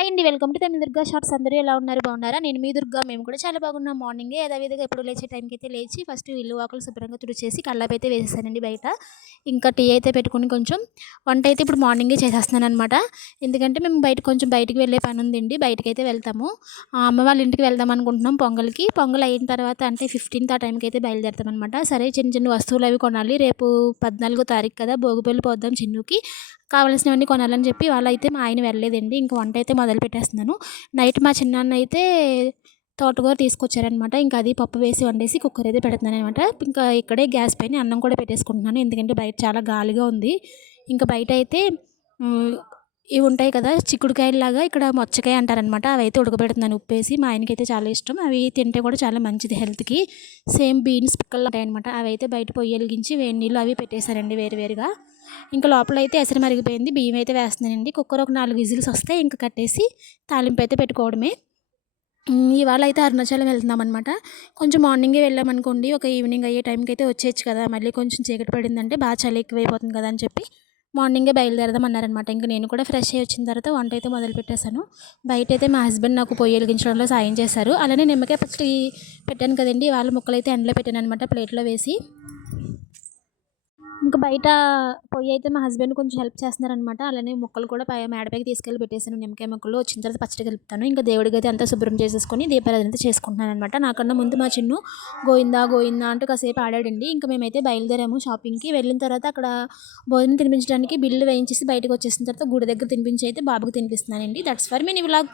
Hi అండి welcome to Tamila Durga shorts అందరూ ఎలా ఉన్నారు? బాగున్నారా? నేను మీ దుర్గా. మేము కూడా చాలా బాగున్నాం. మార్నింగే యథావిధిగా ఎప్పుడు లేచే టైంకి అయితే లేచి ఫస్ట్ ఇల్లు వాకులు శుభ్రంగా తుడిచేసి కళ్ళాపు అయితే వేసేసానండి బయట. ఇంకా టీ అయితే పెట్టుకుని కొంచెం వంట అయితే ఇప్పుడు మార్నింగే చేసేస్తున్నాను అనమాట ఎందుకంటే మేము బయట కొంచెం బయటికి వెళ్ళే పని ఉందండి. బయటకి అయితే వెళ్తాము. ఆ అమ్మ వాళ్ళ ఇంటికి వెళ్దాం అనుకుంటున్నాం పొంగల్కి. పొంగల్ అయిన తర్వాత అంటే ఫిఫ్టీన్త్ ఆ టైంకి అయితే బయలుదేరుతాం అనమాట సరే చిన్న చిన్న వస్తువులు అవి కొనాలి. రేపు పద్నాలుగో తారీఖు కదా భోగిపల్లి పోద్దాం చిన్నుకి. కావాల్సినవన్నీ కొనాలని చెప్పి వాళ్ళైతే మా ఆయన వెళ్ళలేదండి. ఇంకా వంట అయితే మొదలు పెట్టేస్తున్నాను. నైట్ మా చిన్నాన్న అయితే తోటకూర తీసుకొచ్చారనమాట ఇంకా అది పప్పు వేసి వండేసి కుక్కర్ అయితే పెడుతున్నాను అనమాట ఇంకా ఇక్కడే గ్యాస్ పైన అన్నం కూడా పెట్టేసుకుంటున్నాను. ఎందుకంటే బయట చాలా గాలిగా ఉంది. ఇంకా బయట అయితే ఇవి ఉంటాయి కదా చిక్కుడుకాయలాగా ఇక్కడ మొచ్చకాయ అంటారనమాట. అవి అయితే ఉడకబెడుతున్నాను ఉప్పేసి. మా ఆయనకి అయితే చాలా ఇష్టం. అవి తింటే కూడా చాలా మంచిది హెల్త్కి. సేమ్ బీన్స్ పిక్కలు ఉంటాయన్నమాట. అవి అయితే బయట పొయ్యి వెలిగించి వేడి నీళ్ళు అవి పెట్టేశారండి వేరు వేరుగా ఇంకా లోపల అయితే ఎసరు మరిగిపోయింది. బియ్యం అయితే వేస్తున్నానండి. కుక్కర్ ఒక నాలుగు విజిల్స్ వస్తే ఇంకా కట్టేసి తాలింపు అయితే పెట్టుకోవడమే. ఇవాళ అయితే అరుణాచలం వెళ్తున్నాం అనమాట కొంచెం మార్నింగే వెళ్ళామనుకోండి. ఒక ఈవినింగ్ అయ్యే టైంకి అయితే వచ్చేయచ్చు కదా. మళ్ళీ కొంచెం చీకటి పడిందంటే బాగా చలి ఎక్కువైపోతుంది కదా అని చెప్పి. మార్నింగే బయలుదేరదాం అన్నారనమాట నేను కూడా ఫ్రెష్ అయ్యి వచ్చిన తర్వాత వంట అయితే మొదలు పెట్టేశాను బయట అయితే మా హస్బెండ్ నాకు పొయ్యి వెలిగించడంలో సాయం చేశారు. అలానే నిమ్మకాయ పచ్చడి పెట్టాను కదండి వాళ్ళ ముక్కలు అయితే ఎండలో పెట్టాను అనమాట ప్లేట్లో వేసి. బయట పొయ్యి అయితే మా హస్బెండ్ కొంచెం హెల్ప్ చేస్తున్నారనమాట అలానే మొక్కలు కూడా పై మేడపైకి తీసుకెళ్ళి పెట్టేసాను నిమ్మకాయ మొక్కలు వచ్చిన తర్వాత పచ్చడి కలుపుతాను. ఇంకా దేవుడి గది అంతా శుభ్రం చేసేసుకొని దీపారాధన అంతా చేసుకుంటున్నాను అనమాట నాకన్నా ముందు మా చిన్ను గోయిందా గోయిందా అంటూ కాసేపు ఆడాడండి. ఇంకా మేమైతే బయలుదేరాము షాపింగ్కి. వెళ్ళిన తర్వాత అక్కడ భోజనం తినిపించడానికి బిల్లు వేయించేసి బయటకు వచ్చేసిన తర్వాత గుడి దగ్గర తినిపించి అయితే బాబుకి తినిపిస్తున్నానండి. That's for me vlog